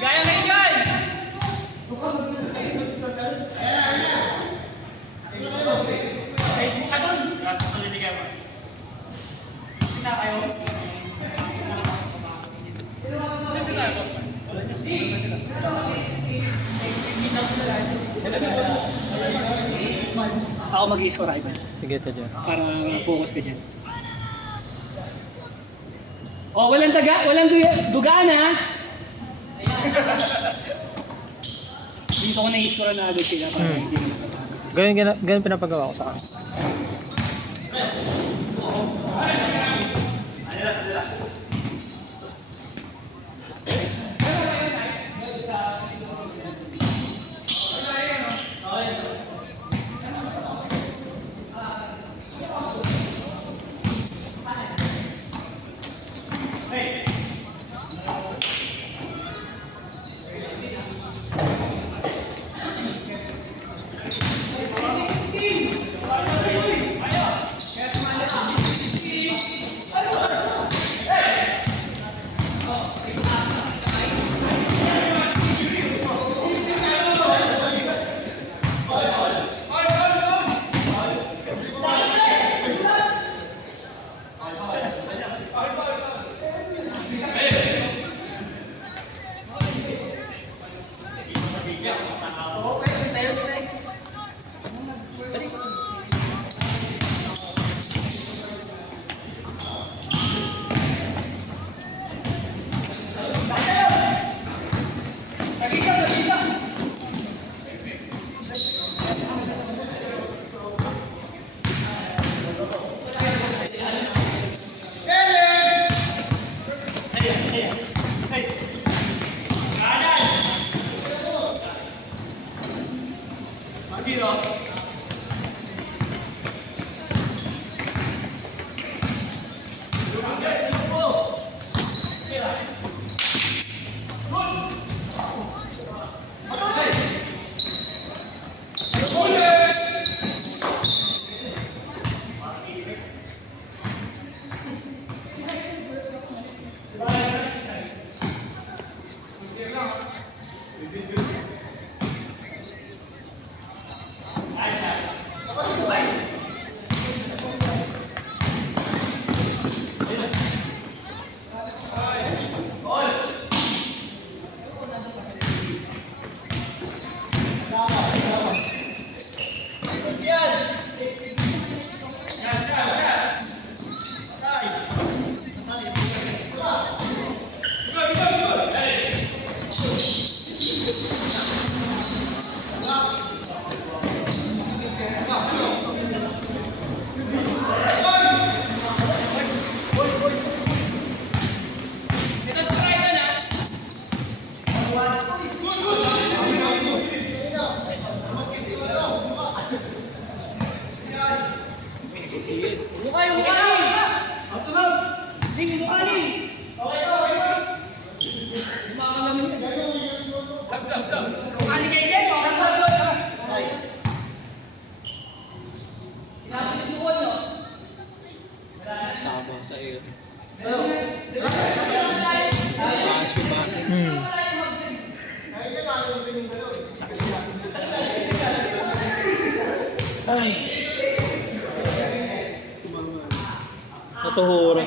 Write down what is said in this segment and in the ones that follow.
Gaya na dyan! Facebook ka dun! Gracias sa liligay mo. Kita kayo. Ano sila? Ako mag-i-score Ivan. Sige, ito dyan. Para focus ka dyan. Oh, walang dugaan ha. Dito ko na-i-score na agad sila para hindi na matatago. Ganyan pinapagawa ko sa kanila. Tama sa iyo. Ay. Natuhuro.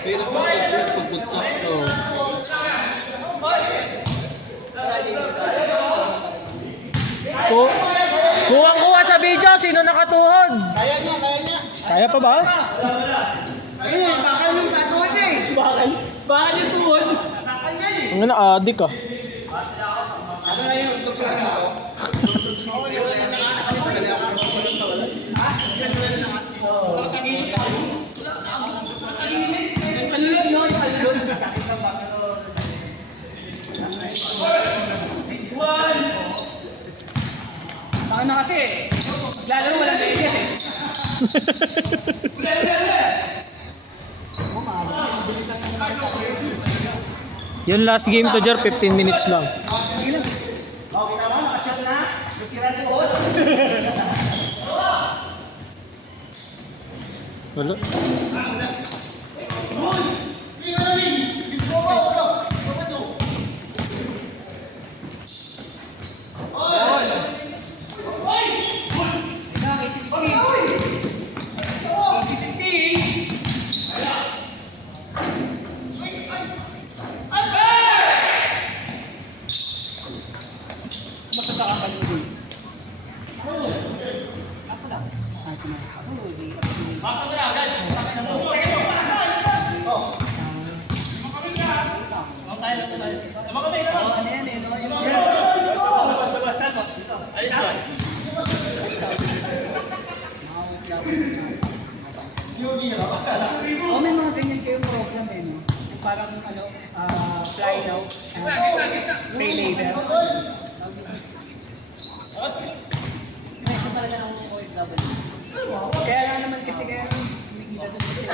Pero pag-press pagbagsak. Oo. Kuwang-kuha sa video, sino nakatuhod? Kaya niya. Kaya pa ba? Ayun, bakal yung katuwad eh. Bakal yung tuhod? Bakal yan eh. Ang na-addict ah. Ano na yung untog sa akin to? Oo, yung nakakas nito. Kaya ako sa walang tawalan. Ah, yan na nakakas nito. Kaginit ka. Kaginit. Alun yun, alun. Sakit ang bakal. Baka na kasi lalaro walang layas eh. Yung last game to Jar, 15 minutes lang. Sige lang. Okay naman, nakashot na. Nasira doon. Wala. Ikaw, masasakapan mo din. Ako lang. Ah, sige. Ako, hindi. Baksa mo na agad. Huwag tayo lang tayo. Tama kami, tama. Ano yan eh, no? Yung Alis ba? Oh, may mga ganyan kayong program eh, no? Yung parang ano, fly now, pay later. May ito talaga ng OFW. Kaya lang naman kasi kaya kumikita doon kasi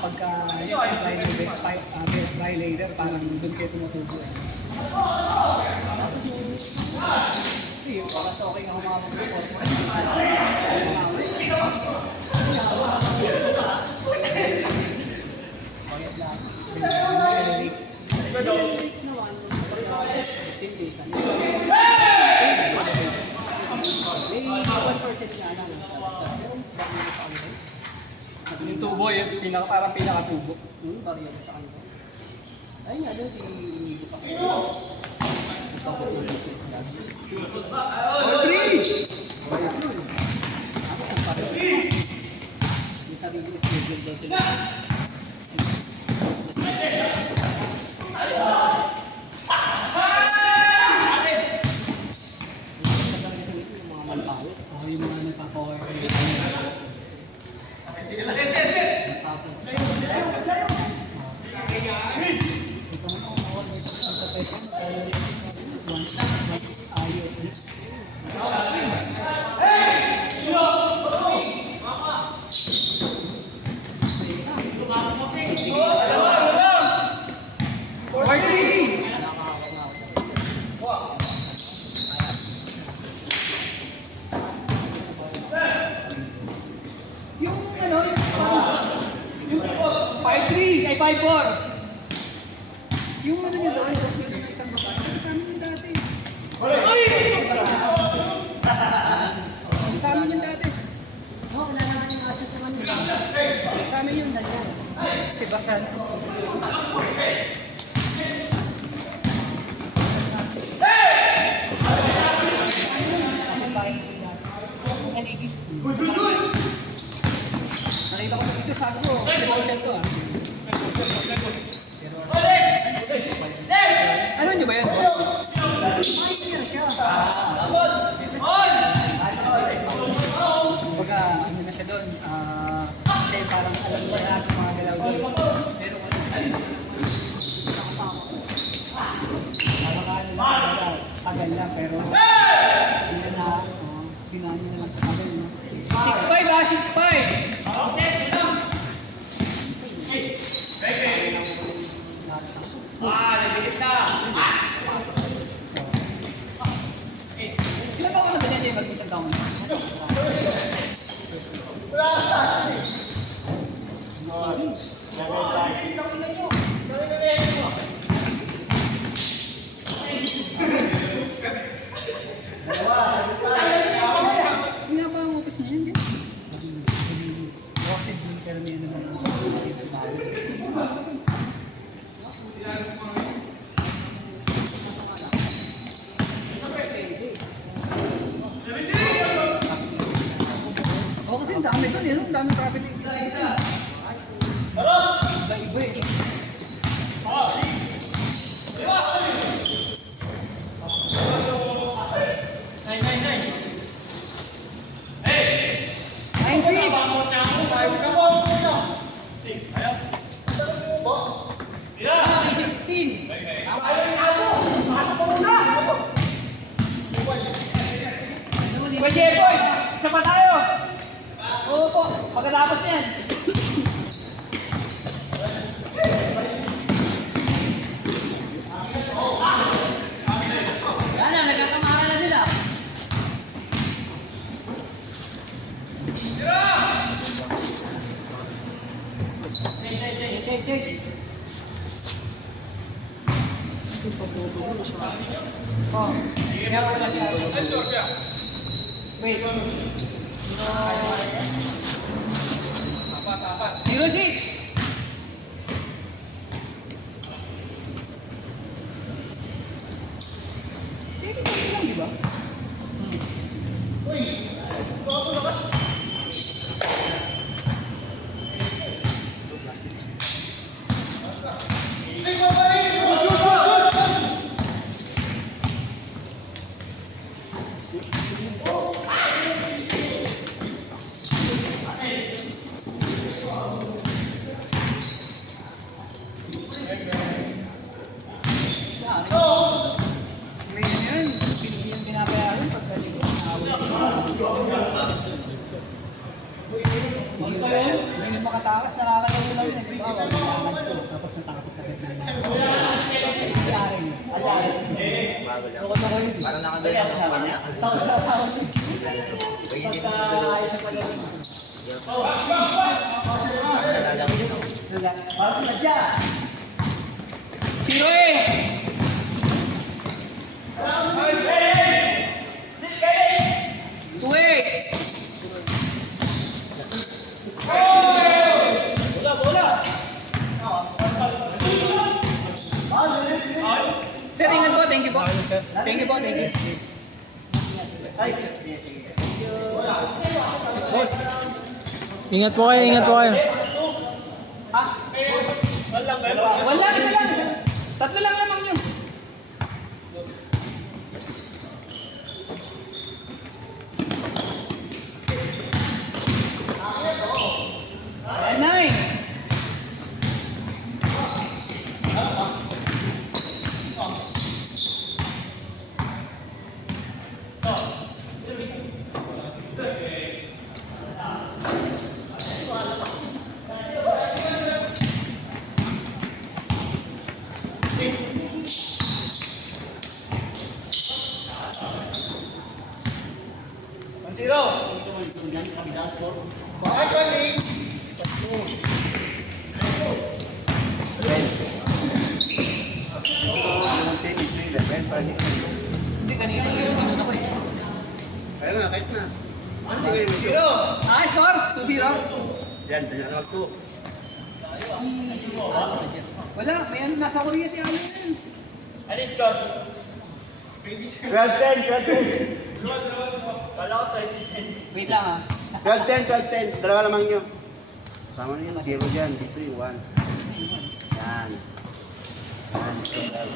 pagka fly later, parang doon kayo tumutubo eh. Sige, para sa okay nga humabog ng yung tubo, yung parang pinaka-tubo. Barya sa kanila. Ayun nga doon si Inigo pa. Ipapot ng business na. Yung sarili schedule daw sila. Yung mga nagpapaway. Yung ano, yung 5-3, ay 5-4. Yung ano nyo doon, tapos yung isang babae, sa amin yung dati. Sa amin yung dati. Oo, wala naman yung asis naman yun. Sa amin yung dalawa. Si Basan. Nakita ko dito sa ako, si Oscar to ah. Ano nyo ba yan? Kumbaga, ano na siya doon, kasi parang alam mo lahat ng mga galaw doon. Pero tagal na, pero hindi na, pinanyo na lang sa tagal. 6'5" ah, 6'5". Nagigit na. Ilan ba ako na ganyan yung mag-isang taon? Sino ba ang office niya yun? Rocket June, pero may ano naman ang kasi ang dami doon, ang dami traffic. Iba-iba eh. Pwede boy! Isa pa tayo! Oo po, pagkatapos yan. Ano, nagkakamara na sila. check. Ito pagtutulo siya. Oh, kaya wala siya. Wait. 0-6. Sige, ito lang, di ba? May yan, yung pinapayaran pagka di ko may nang makatakas, nakakalaw lang yun. Tapos natakapos sa ganda na. Si Aaron yun. Parang nakagaling ang sabi niya. Pagka-ayos na pag-gawin. Parang sinadya. Siro eh! Tuwek! Sir, ingat po. Thank you po. Thank you po. Thank you. Ingat po kayo, ingat po kayo. Ah? Wala, isa lang. Tatlo lang naman yun. Nine. Hindi, kanina yung sinuna ko eh. Kaya na, kahit na. Hindi kayo mag-zero. Ah, score? 2-0. Yan, ganyan lang to. Wala, may ano, nasa Korea si Alan yun. Ano yung score? 12-10, 12-10. Kala ko 20-10. Wait lang ah. 12-10, 12-10. Dalawa lamang nyo. Sama nyo yung zero dyan. Dito yung 1. Yan. Yan, ito daw.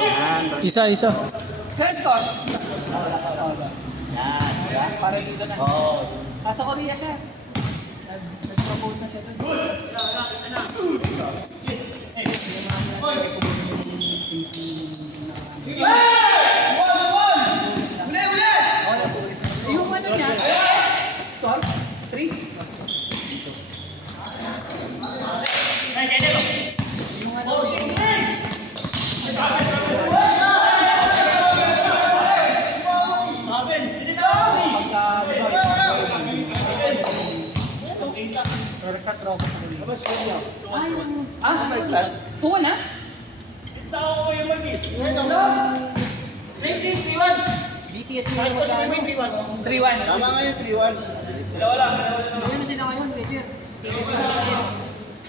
Yan. Isa. Set score? Yan. Diba? Para dito na. Oo. Nasa Korea siya. Nag-propose na siya doon. Yung ano niya, score? 3? Ay, kaya mo. Yung ano, Tuwan ha? Tao ko yung mag-i. BTS yung magkano? 3-1. Tama nga yung 3-1. Dalawa lang. Ano sila ngayon, Major?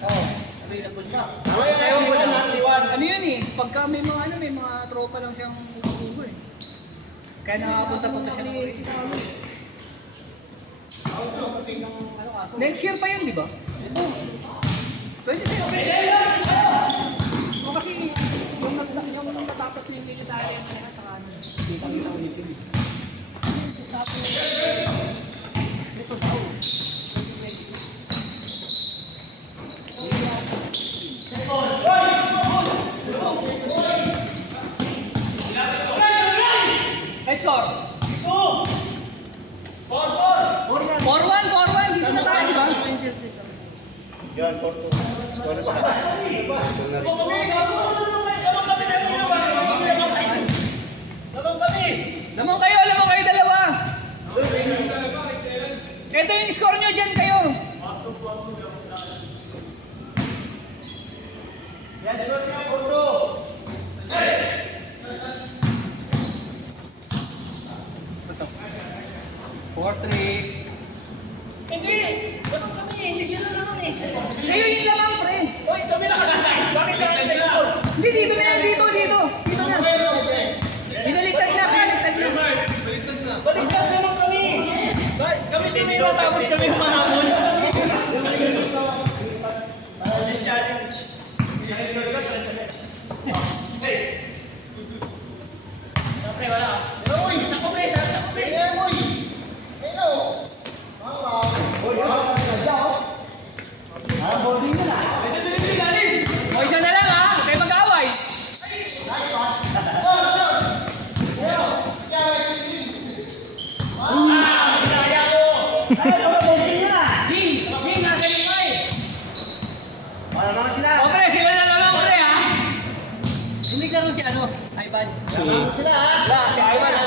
Oo, available na. Ewan ko lang, 3-1. Ano yun eh, pagka may mga ano, may mga tropa lang siyang utubo eh. Kaya nakapunta-punta siya ng Korea. Next year pa yun, di ba? Oo. 26. O kasi, yung natapos na yung military ang lahat sa kanan. Kita-kita ulit yun. Ito daw. Score. 4-1. Dito na tayo, di ba? Yan, 4-2. Score na sa Lamang kayo dalawa. Ito yung score nyo dyan kayo. 4-3. Hindi! Ganun kami, hindi sila naman eh. Kayo yung lamang, pre. Hoy, kami nakasuti. Bakit sa akin may score? Hindi, dito na yan, dito. Dito na. Binaliktad na. Baliktad naman kami. Kami tumira tapos kami humahabol. Pre, wala. Sako pre. O, isa na lang, ha? Huwag kayo mag-away. Kaya ko. Ging, nasa lima eh. O, pre, sila na lang, pre, ha? Hindi laro si ano, Ivan.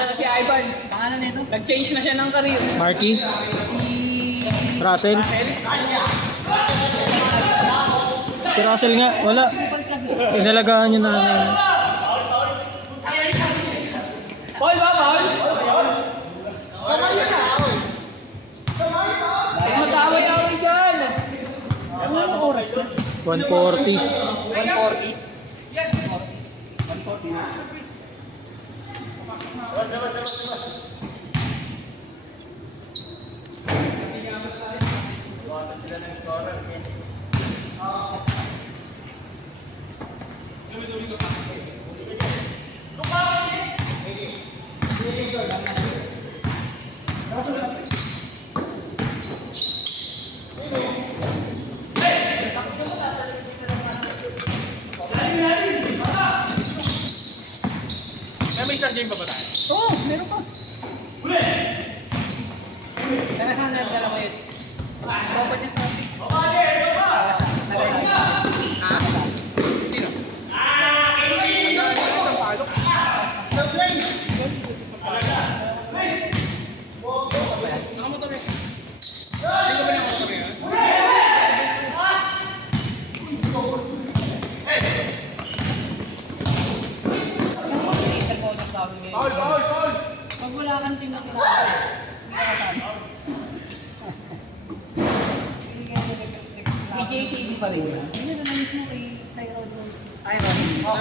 Si Ivan. Pangalan nito? Nag-change na siya ng career. Marky? Si... Russell? Si Russell nga, wala. Inalagaan niya na namin. Paul ba, Paul? Mag-away ako dyan. Ano ang oras na? 140. 140. May isang game pa ba tayo? Oo, meron pa. Tara saan na dala mo yun? Dapat niya sa atin. Sino? Nakamotor eh. Hindi ko ba nakamotor eh? Paul! Pag wala kang tinatawag, hindi ka kasama. May JTV pa rin yun. Hindi na lang mismo kay Cyrus Rose. Ay,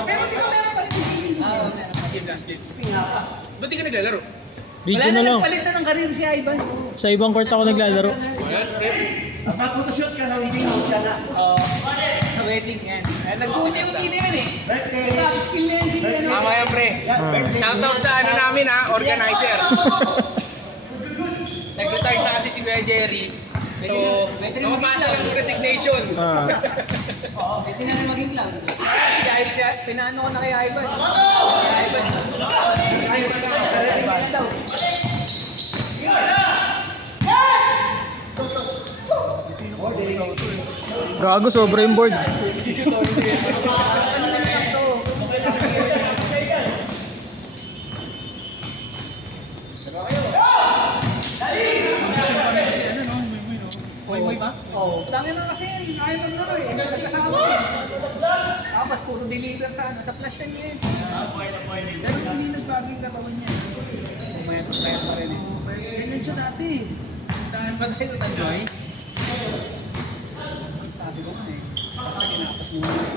pero di ba meron pa rin si JTV? Oo, meron pa. Pinaka. Ba't di ka naglalaro? Video Wala na na lang. nagpalit na ng karir si Ivan. Sa ibang court ako naglalaro. Photoshoot ka sa wedding house yan na. Oo. Sa wedding yan. Nag-uti-uti na yan eh. Birthday. Top skill na yan si ano. Tama yan, pre. Shoutout sa ano namin ha, organizer. Nag-retire na kasi si Kuya Jerry. So, namapasa lang ng resignation. Ah. Oo, pwede na rin maging lang. Si Ivan, pinaano ko na kay Ivan. Si Ivan. Ivan daw. Gago, sobra yung board. Ano na lang to? Moy ba? Oo. Tangin na kasi, ayaw maglaro eh. Nagkasama. Tapos puro deliver sa ano, sa flash yan yun. Pero hindi nagbago yung katawan niya. Umayat pa rin eh. Ganyan siya dati. Dahil ba tayo tanjoy? Sabi ko nga eh. Kinapas mo muna sa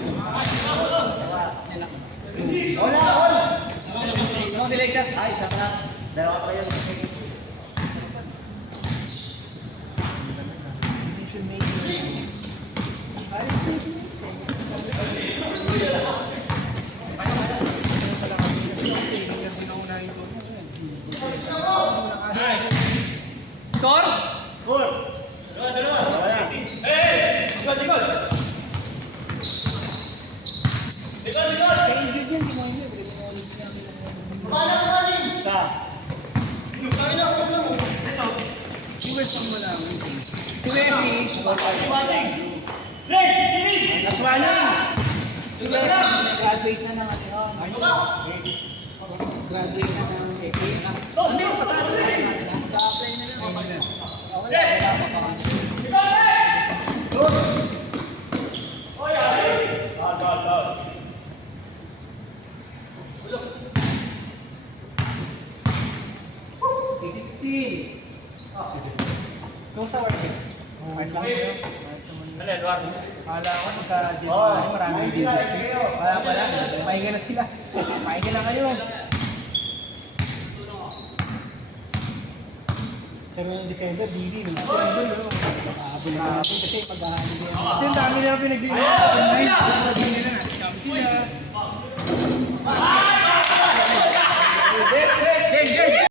Hola! Ano selection? Ay, isa ka na. Dalawa pa yun. Score? Si Wesley. Graduate na ng ano. Graduate na ng AP. Hindi mo patalo na rin. Mag-a-apply na lang. Wala pa pa. Kumusta work it? Ayos lang kayo? Ano, Eduardo? Akala ko pagka-jet tayo, maraming dito. Wala pala, pahinga na sila. Pahinga na kayo. Pero yung December, busy. No? Kahapon kasi pag-ahali nila. Kasi ang dami nila pinag-iingat. Kung na, sila.